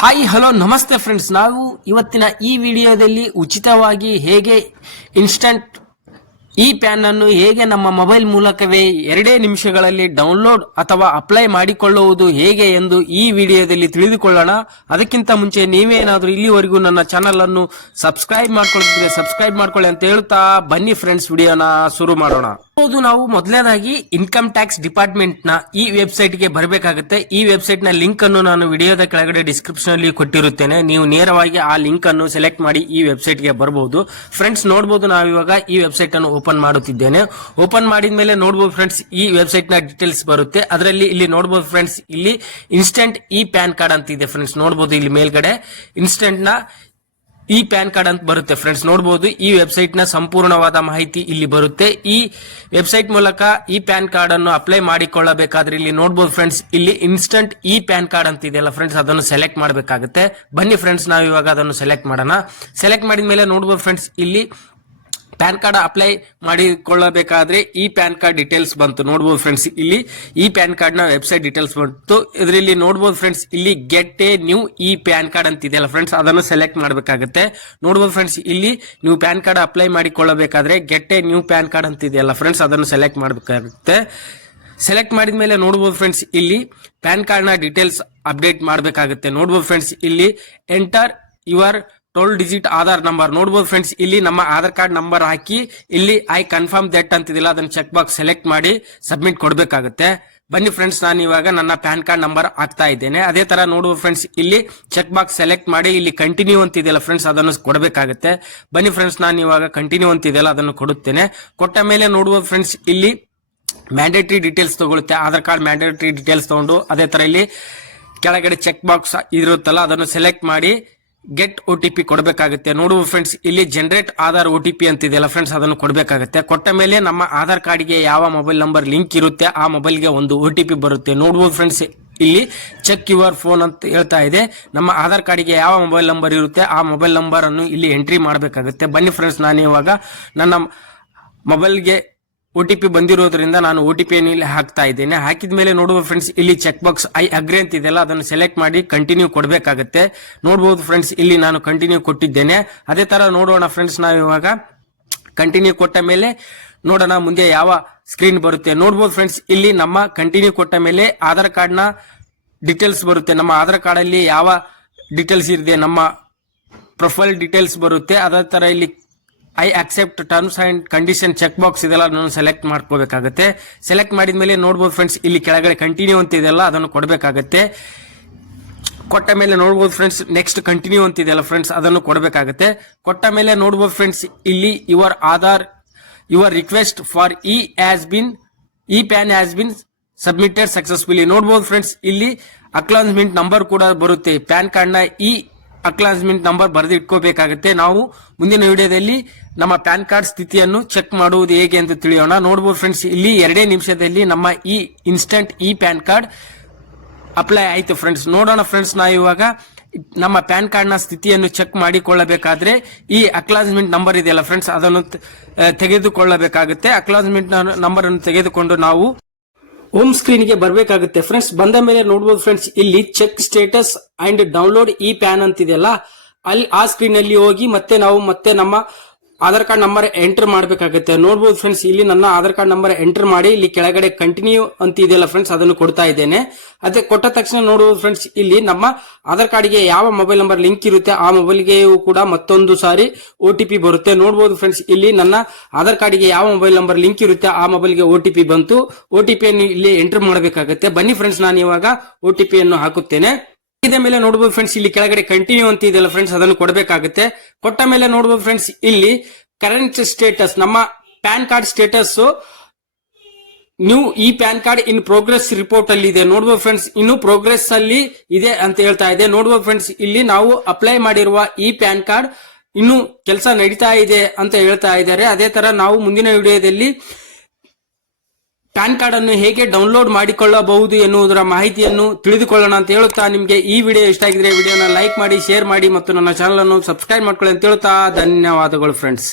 Hi hello ನಮಸ್ತೆ friends, ನಾವು ಇವತ್ತಿನ ಈ ವಿಡಿಯೋದಲ್ಲಿ ಉಚಿತವಾಗಿ ಹೇಗೆ ಇನ್ಸ್ಟಂಟ್ ಈ ಪ್ಯಾನ್ ಅನ್ನು ಹೇಗೆ ನಮ್ಮ ಮೊಬೈಲ್ ಮೂಲಕವೇ 2 ನಿಮಿಷಗಳಲ್ಲಿ ಡೌನ್ಲೋಡ್ ಅಥವಾ ಅಪ್ಲೈ ಮಾಡಿಕೊಳ್ಳುವುದು ಹೇಗೆ ಎಂದು ಈ ವಿಡಿಯೋದಲ್ಲಿ ತಿಳಿದುಕೊಳ್ಳೋಣ. ಅದಕ್ಕಿಂತ ಮುಂಚೆ ನೀವೇನಾದರೂ ಇಲ್ಲಿವರೆಗೂ ನನ್ನ ಚಾನಲ್ ಅನ್ನು ಸಬ್ಸ್ಕ್ರೈಬ್ ಮಾಡ್ಕೊಳ್ಳಿದ್ರೆ ಸಬ್ಸ್ಕ್ರೈಬ್ ಮಾಡ್ಕೊಳ್ಳಿ ಅಂತ ಹೇಳ್ತಾ ಬನ್ನಿ ಫ್ರೆಂಡ್ಸ್, ವಿಡಿಯೋನ ಶುರು ಮಾಡೋಣ. ನಾವು ಮೊದಲನೇದಾಗಿ ಇನ್ಕಮ್ ಟ್ಯಾಕ್ಸ್ ಡಿಪಾರ್ಟ್ಮೆಂಟ್ ನ ಈ ವೆಬ್ಸೈಟ್ ಗೆ ಬರಬೇಕಾಗುತ್ತೆ. ಈ ವೆಬ್ಸೈಟ್ ನ ಲಿಂಕ್ ಅನ್ನು ನಾನು ವಿಡಿಯೋದ ಕೆಳಗಡೆ ಡಿಸ್ಕ್ರಿಪ್ಷನ್ ಅಲ್ಲಿ ಕೊಟ್ಟಿರುತ್ತೇನೆ. ನೀವು ನೇರವಾಗಿ ಆ ಲಿಂಕ್ ಅನ್ನು ಸೆಲೆಕ್ಟ್ ಮಾಡಿ ಈ ವೆಬ್ಸೈಟ್ ಗೆ ಬರಬಹುದು. ಫ್ರೆಂಡ್ಸ್ ನೋಡಬಹುದು, ನಾವಿವಾಗ ಈ ವೆಬ್ಸೈಟ್ ಅನ್ನು ಓಪನ್ ಮಾಡುತ್ತಿದ್ದೇನೆ. ಓಪನ್ ಮಾಡಿದ ಮೇಲೆ ನೋಡಬಹುದು ಫ್ರೆಂಡ್ಸ್, ಈ ವೆಬ್ಸೈಟ್ ನ ಡೀಟೇಲ್ಸ್ ಬರುತ್ತೆ. ಅದರಲ್ಲಿ ಇಲ್ಲಿ ನೋಡಬಹುದು ಫ್ರೆಂಡ್ಸ್, ಇಲ್ಲಿ ಇನ್ಸ್ಟಂಟ್ ಇ ಪ್ಯಾನ್ ಕಾರ್ಡ್ ಅಂತ ಇದೆ ಫ್ರೆಂಡ್ಸ್. ನೋಡಬಹುದು ಇಲ್ಲಿ ಮೇಲ್ಗಡೆ ಇನ್ಸ್ಟಂಟ್ ನ ಈ ಪ್ಯಾನ್ ಕಾರ್ಡ್ ಅಂತ ಬರುತ್ತೆ ಫ್ರೆಂಡ್ಸ್. ನೋಡಬಹುದು ಈ ವೆಬ್ಸೈಟ್ ನ ಸಂಪೂರ್ಣವಾದ ಮಾಹಿತಿ ಇಲ್ಲಿ ಬರುತ್ತೆ. ಈ ವೆಬ್ಸೈಟ್ ಮೂಲಕ ಈ ಪ್ಯಾನ್ ಕಾರ್ಡ್ ಅನ್ನು ಅಪ್ಲೈ ಮಾಡಿಕೊಳ್ಳಬೇಕಾದ್ರೆ ಇಲ್ಲಿ ನೋಡಬಹುದು ಫ್ರೆಂಡ್ಸ್, ಇಲ್ಲಿ ಇನ್ಸ್ಟಂಟ್ ಇ ಪ್ಯಾನ್ ಕಾರ್ಡ್ ಅಂತ ಇದೆಯಲ್ಲ ಫ್ರೆಂಡ್ಸ್, ಅದನ್ನು ಸೆಲೆಕ್ಟ್ ಮಾಡಬೇಕಾಗುತ್ತೆ. ಬನ್ನಿ ಫ್ರೆಂಡ್ಸ್, ನಾವು ಇವಾಗ ಅದನ್ನು ಸೆಲೆಕ್ಟ್ ಮಾಡೋಣ. ಸೆಲೆಕ್ಟ್ ಮಾಡಿದ ಮೇಲೆ ನೋಡಬಹುದು ಫ್ರೆಂಡ್ಸ್, ಇಲ್ಲಿ ಪ್ಯಾನ್ ಕಾರ್ಡ್ ಅಪ್ಲೈ ಮಾಡಿಕೊಳ್ಳಬೇಕಾದ್ರೆ ಈ ಪ್ಯಾನ್ ಕಾರ್ಡ್ ಡೀಟೇಲ್ಸ್ ಬಂತು. ನೋಡಬಹುದು ಫ್ರೆಂಡ್ಸ್, ಇಲ್ಲಿ ಈ ಪ್ಯಾನ್ ಕಾರ್ಡ್ ನ ವೆಬ್ಸೈಟ್ ಡೀಟೇಲ್ಸ್ ಬಂತು. ಇದರಲ್ಲಿ ನೋಡಬಹುದು ಫ್ರೆಂಡ್ಸ್, ಇಲ್ಲಿ ಗೆಟ್ ಎ ನ್ಯೂ ಈ ಪ್ಯಾನ್ ಕಾರ್ಡ್ ಅಂತ ಇದೆಯಲ್ಲ ಫ್ರೆಂಡ್ಸ್, ಅದನ್ನು ಸೆಲೆಕ್ಟ್ ಮಾಡಬೇಕಾಗುತ್ತೆ. ನೋಡಬಹುದು ಫ್ರೆಂಡ್ಸ್, ಇಲ್ಲಿ ನೀವು ಪ್ಯಾನ್ ಕಾರ್ಡ್ ಅಪ್ಲೈ ಮಾಡಿಕೊಳ್ಳಬೇಕಾದ್ರೆ get a new PAN card ಅಂತ ಇದೆಯಲ್ಲ ಫ್ರೆಂಡ್ಸ್, ಅದನ್ನು ಸೆಲೆಕ್ಟ್ ಮಾಡಬೇಕಾಗುತ್ತೆ. ಸೆಲೆಕ್ಟ್ ಮಾಡಿದ ಮೇಲೆ ನೋಡಬಹುದು ಫ್ರೆಂಡ್ಸ್, ಇಲ್ಲಿ ಪ್ಯಾನ್ ಕಾರ್ಡ್ ನ ಡೀಟೇಲ್ಸ್ ಅಪ್ಡೇಟ್ ಮಾಡಬೇಕಾಗುತ್ತೆ. ನೋಡಬಹುದು ಫ್ರೆಂಡ್ಸ್, ಇಲ್ಲಿ enter your 12 digit Aadhaar number. ನೋಡಬಹುದು ಫ್ರೆಂಡ್ಸ್, ಇಲ್ಲಿ ನಮ್ಮ ಆಧಾರ್ ಕಾರ್ಡ್ ನಂಬರ್ ಹಾಕಿ ಇಲ್ಲಿ ಐ ಕನ್ಫರ್ಮ್ ದಟ್ ಅಂತಿದಿಲ್ಲ, ಅದನ್ನ ಚೆಕ್ ಬಾಕ್ಸ್ ಸೆಲೆಕ್ಟ್ ಮಾಡಿ ಸಬ್ಮಿಟ್ ಕೊಡಬೇಕಾಗುತ್ತೆ. ಬನ್ನಿ ಫ್ರೆಂಡ್ಸ್, ನಾನು ಇವಾಗ ನನ್ನ ಪ್ಯಾನ್ ಕಾರ್ಡ್ ನಂಬರ್ ಹಾಕ್ತಾ ಇದ್ದೇನೆ. ಅದೇ ತರ ನೋಡುವ ಫ್ರೆಂಡ್ಸ್, ಇಲ್ಲಿ ಚೆಕ್ ಬಾಕ್ಸ್ ಸೆಲೆಕ್ಟ್ ಮಾಡಿ ಇಲ್ಲಿ ಕಂಟಿನ್ಯೂ ಅಂತಿದೆಯಲ್ಲ ಫ್ರೆಂಡ್ಸ್, ಅದನ್ನು ಕೊಡಬೇಕಾಗುತ್ತೆ. ಬನ್ನಿ ಫ್ರೆಂಡ್ಸ್, ನಾನು ಇವಾಗ ಕಂಟಿನ್ಯೂ ಅಂತಿದೆಯಲ್ಲ ಅದನ್ನು ಕೊಡುತ್ತೇನೆ. ಕೊಟ್ಟ ಮೇಲೆ ನೋಡುವ ಫ್ರೆಂಡ್ಸ್, ಇಲ್ಲಿ ಮ್ಯಾಂಡೇಟರಿ ಡೀಟೇಲ್ಸ್ ತಗೊಳುತ್ತೆ. ಆಧಾರ್ ಕಾರ್ಡ್ ಮ್ಯಾಂಡೇಟರಿ ಡೀಟೇಲ್ಸ್ ತಗೊಂಡು ಅದೇ ತರ ಇಲ್ಲಿ ಕೆಳಗಡೆ ಚೆಕ್ ಬಾಕ್ಸ್ ಇರುತ್ತಲ್ಲ ಅದನ್ನು ಸೆಲೆಕ್ಟ್ ಮಾಡಿ ಗೆಟ್ OTP ಕೊಡಬೇಕಾಗುತ್ತೆ. ನೋಡುವ ಫ್ರೆಂಡ್ಸ್, ಇಲ್ಲಿ ಜನರೇಟ್ ಆಧಾರ್ OTP ಅಂತಿದೆಯಲ್ಲ ಫ್ರೆಂಡ್ಸ್, ಅದನ್ನು ಕೊಡಬೇಕಾಗುತ್ತೆ. ಕೊಟ್ಟ ಮೇಲೆ ನಮ್ಮ ಆಧಾರ್ ಕಾರ್ಡ್ಗೆ ಯಾವ ಮೊಬೈಲ್ ನಂಬರ್ ಲಿಂಕ್ ಇರುತ್ತೆ ಆ ಮೊಬೈಲ್ಗೆ ಒಂದು OTP ಬರುತ್ತೆ. ನೋಡುವ ಫ್ರೆಂಡ್ಸ್, ಇಲ್ಲಿ ಚೆಕ್ ಯುವರ್ ಫೋನ್ ಅಂತ ಹೇಳ್ತಾ ಇದೆ. ನಮ್ಮ ಆಧಾರ್ ಕಾರ್ಡ್ಗೆ ಯಾವ ಮೊಬೈಲ್ ನಂಬರ್ ಇರುತ್ತೆ ಆ ಮೊಬೈಲ್ ನಂಬರ್ ಅನ್ನು ಇಲ್ಲಿ ಎಂಟ್ರಿ ಮಾಡಬೇಕಾಗುತ್ತೆ. ಬನ್ನಿ ಫ್ರೆಂಡ್ಸ್, ನಾನು ಇವಾಗ ನನ್ನ ಮೊಬೈಲ್ಗೆ OTP ಬಂದಿರೋದ್ರಿಂದ ನಾನು OTP ಅನ್ನು ಇಲ್ಲಿ ಹಾಕ್ತಾ ಇದ್ದೇನೆ. ಹಾಕಿದ ಮೇಲೆ ನೋಡುವ ಫ್ರೆಂಡ್ಸ್, ಇಲ್ಲಿ ಚೆಕ್ ಬಾಕ್ಸ್ ಐ ಅಗ್ರಿ ಅಂತ ಇದೆಯಲ್ಲ ಅದನ್ನು ಸೆಲೆಕ್ಟ್ ಮಾಡಿ ಕಂಟಿನ್ಯೂ ಕೊಡಬೇಕಾಗುತ್ತೆ. ನೋಡಬಹುದು ಫ್ರೆಂಡ್ಸ್, ಇಲ್ಲಿ ನಾನು ಕಂಟಿನ್ಯೂ ಕೊಟ್ಟಿದ್ದೇನೆ. ಅದೇ ತರ ನೋಡೋಣ ಫ್ರೆಂಡ್ಸ್, ನಾವು ಇವಾಗ ಕಂಟಿನ್ಯೂ ಕೊಟ್ಟ ಮೇಲೆ ನೋಡೋಣ ಮುಂದೆ ಯಾವ ಸ್ಕ್ರೀನ್ ಬರುತ್ತೆ. ನೋಡಬಹುದು ಫ್ರೆಂಡ್ಸ್, ಇಲ್ಲಿ ನಮ್ಮ ಕಂಟಿನ್ಯೂ ಕೊಟ್ಟ ಮೇಲೆ ಆಧಾರ್ ಕಾರ್ಡ್ ನ ಡೀಟೇಲ್ಸ್ ಬರುತ್ತೆ. ನಮ್ಮ ಆಧಾರ್ ಕಾರ್ಡ್ ಅಲ್ಲಿ ಯಾವ ಡೀಟೇಲ್ಸ್ ಇದೆ, ನಮ್ಮ ಪ್ರೊಫೈಲ್ ಡೀಟೇಲ್ಸ್ ಬರುತ್ತೆ. ಅದೇ ತರ ಇಲ್ಲಿ I accept terms and condition check box ಇದೆಲ್ಲ ನಾನು ಸೆಲೆಕ್ಟ್ ಮಾಡ್ಕೋಬೇಕಾಗುತ್ತೆ. ಸೆಲೆಕ್ಟ್ ಮಾಡಿದ ಮೇಲೆ ನೋಡಬಹುದು ಫ್ರೆಂಡ್ಸ್, ಇಲ್ಲಿ ಕೆಳಗಡೆ ಕಂಟಿನ್ಯೂ ಅಂತ ಇದೆಲ್ಲ ಅದನ್ನು ಕೊಡಬೇಕಾಗುತ್ತೆ. ಕೊಟ್ಟ ಮೇಲೆ ನೋಡಬಹುದು ಫ್ರೆಂಡ್ಸ್, ನೆಕ್ಸ್ಟ್ ಕಂಟಿನ್ಯೂ ಅಂತ ಇದೆಯಲ್ಲ ಫ್ರೆಂಡ್ಸ್, ಅದನ್ನು ಕೊಡಬೇಕಾಗುತ್ತೆ. ಕೊಟ್ಟ ಮೇಲೆ ನೋಡಬಹುದು ಫ್ರೆಂಡ್ಸ್, ಇಲ್ಲಿ your request for E PAN has been submitted successfully. ನೋಡಬಹುದು ಫ್ರೆಂಡ್ಸ್, ಇಲ್ಲಿ ಅಕ್ನಾಲೆಜ್ಮೆಂಟ್ ನಂಬರ್ ಕೂಡ ಬರುತ್ತೆ. ಪ್ಯಾನ್ ಕಾರ್ಡ್ ನ ಈ ಅಕ್ನಾಲೆಜ್ಮೆಂಟ್ ನಂಬರ್ ಬರೆದು ಇಟ್ಕೋಬೇಕಾಗುತ್ತೆ. ನಾವು ಮುಂದಿನ ವಿಡಿಯೋದಲ್ಲಿ ನಮ್ಮ ಪ್ಯಾನ್ ಕಾರ್ಡ್ ಸ್ಥಿತಿಯನ್ನು ಚೆಕ್ ಮಾಡುವುದು ಹೇಗೆ ಅಂತ ತಿಳಿಯೋಣ. ನೋಡಬಹುದು ಫ್ರೆಂಡ್ಸ್, ಇಲ್ಲಿ 2 ನಿಮಿಷದಲ್ಲಿ ನಮ್ಮ ಈ instant E PAN card apply ಆಯ್ತು ಫ್ರೆಂಡ್ಸ್. ನೋಡೋಣ ಫ್ರೆಂಡ್ಸ್, ನಾವು ಇವಾಗ ನಮ್ಮ ಪ್ಯಾನ್ ಕಾರ್ಡ್ ನ ಸ್ಥಿತಿಯನ್ನು ಚೆಕ್ ಮಾಡಿಕೊಳ್ಳಬೇಕಾದ್ರೆ ಈ ಅಕ್ನಾಲೆಜ್ಮೆಂಟ್ ನಂಬರ್ ಇದೆಯಲ್ಲ ಫ್ರೆಂಡ್ಸ್, ಅದನ್ನು ತೆಗೆದುಕೊಳ್ಳಬೇಕಾಗುತ್ತೆ. ಅಕ್ನಾಲೆಜ್ಮೆಂಟ್ ನಂಬರ್ ಅನ್ನು ತೆಗೆದುಕೊಂಡು ನಾವು ಹೋಮ್ ಸ್ಕ್ರೀನ್ ಗೆ ಬರಬೇಕಾಗುತ್ತೆ ಫ್ರೆಂಡ್ಸ್. ಬಂದ ಮೇಲೆ ನೋಡಬಹುದು ಫ್ರೆಂಡ್ಸ್, ಇಲ್ಲಿ check status and download E PAN ಅಂತಿದೆಯಲ್ಲ, ಅಲ್ಲಿ ಆ ಸ್ಕ್ರೀನ್ ಅಲ್ಲಿ ಹೋಗಿ ನಾವು ನಮ್ಮ ಆಧಾರ್ ಕಾರ್ಡ್ ನಂಬರ್ ಎಂಟರ್ ಮಾಡಬೇಕಾಗುತ್ತೆ. ನೋಡಬಹುದು ಫ್ರೆಂಡ್ಸ್, ಇಲ್ಲಿ ನನ್ನ ಆಧಾರ್ ಕಾರ್ಡ್ ನಂಬರ್ ಎಂಟರ್ ಮಾಡಿ ಇಲ್ಲಿ ಕೆಳಗಡೆ ಕಂಟಿನ್ಯೂ ಅಂತ ಇದೆಯಲ್ಲ ಫ್ರೆಂಡ್ಸ್, ಅದನ್ನು ಕೊಡ್ತಾ ಇದ್ದೇನೆ. ಅದೇ ಕೊಟ್ಟ ತಕ್ಷಣ ನೋಡಬಹುದು ಫ್ರೆಂಡ್ಸ್, ಇಲ್ಲಿ ನಮ್ಮ ಆಧಾರ್ ಕಾರ್ಡ್ಗೆ ಯಾವ ಮೊಬೈಲ್ ನಂಬರ್ ಲಿಂಕ್ ಇರುತ್ತೆ ಆ ಮೊಬೈಲ್ಗೆ ಕೂಡ ಮತ್ತೊಂದು ಸಾರಿ OTP ಬರುತ್ತೆ. ನೋಡಬಹುದು ಫ್ರೆಂಡ್ಸ್, ಇಲ್ಲಿ ನನ್ನ ಆಧಾರ್ ಕಾರ್ಡ್ಗೆ ಯಾವ ಮೊಬೈಲ್ ನಂಬರ್ ಲಿಂಕ್ ಇರುತ್ತೆ ಆ ಮೊಬೈಲ್ಗೆ OTP ಬಂತು. OTP ಅನ್ನು ಇಲ್ಲಿ ಎಂಟರ್ ಮಾಡಬೇಕಾಗುತ್ತೆ. ಬನ್ನಿ ಫ್ರೆಂಡ್ಸ್, ನಾನು ಇವಾಗ OTP ಅನ್ನು ಹಾಕುತ್ತೇನೆ. ಇದೇ ಮೇಲೆ ನೋಡಬಹುದು ಫ್ರೆಂಡ್ಸ್, ಇಲ್ಲಿ ಕೆಳಗಡೆ ಕಂಟಿನ್ಯೂ ಅಂತ ಇದೆಯಲ್ಲ ಫ್ರೆಂಡ್ಸ್, ಅದನ್ನು ಕೊಡಬೇಕಾಗುತ್ತೆ. ಕೊಟ್ಟ ಮೇಲೆ ನೋಡಬಹುದು ಫ್ರೆಂಡ್ಸ್, ಇಲ್ಲಿ ಕರೆಂಟ್ ಸ್ಟೇಟಸ್ ನಮ್ಮ ಪ್ಯಾನ್ ಕಾರ್ಡ್ ಸ್ಟೇಟಸ್ ನ್ಯೂ ಈ PAN card in progress report ಅಲ್ಲಿ ಇದೆ. ನೋಡಬಹುದು ಫ್ರೆಂಡ್ಸ್, ಇನ್ನು ಪ್ರೋಗ್ರೆಸ್ ಅಲ್ಲಿ ಇದೆ ಅಂತ ಹೇಳ್ತಾ ಇದೆ. ನೋಡಬಹುದು ಫ್ರೆಂಡ್ಸ್, ಇಲ್ಲಿ ನಾವು ಅಪ್ಲೈ ಮಾಡಿರುವ ಈ ಪ್ಯಾನ್ ಕಾರ್ಡ್ ಇನ್ನು ಕೆಲಸ ನಡೀತಾ ಇದೆ ಅಂತ ಹೇಳ್ತಾ ಇದ್ದಾರೆ. ಅದೇ ತರ ನಾವು ಮುಂದಿನ ವಿಡಿಯೋದಲ್ಲಿ ಪ್ಯಾನ್ ಕಾರ್ಡ್ ಅನ್ನು ಹೇಗೆ ಡೌನ್ಲೋಡ್ ಮಾಡಿಕೊಳ್ಳಬಹುದು ಎನ್ನುವುದರ ಮಾಹಿತಿಯನ್ನು ತಿಳಿದುಕೊಳ್ಳೋಣ ಅಂತ ಹೇಳುತ್ತಾ, ನಿಮಗೆ ಈ ವಿಡಿಯೋ ಇಷ್ಟ ಆಗಿದ್ರೆ ವಿಡಿಯೋನ ಲೈಕ್ ಮಾಡಿ, ಶೇರ್ ಮಾಡಿ ಮತ್ತು ನನ್ನ ಚಾನಲ್ ಅನ್ನು ಸಬ್ಸ್ಕ್ರೈಬ್ ಮಾಡ್ಕೊಳ್ಳಿ ಅಂತ ಹೇಳುತ್ತಾ ಧನ್ಯವಾದಗಳು ಫ್ರೆಂಡ್ಸ್.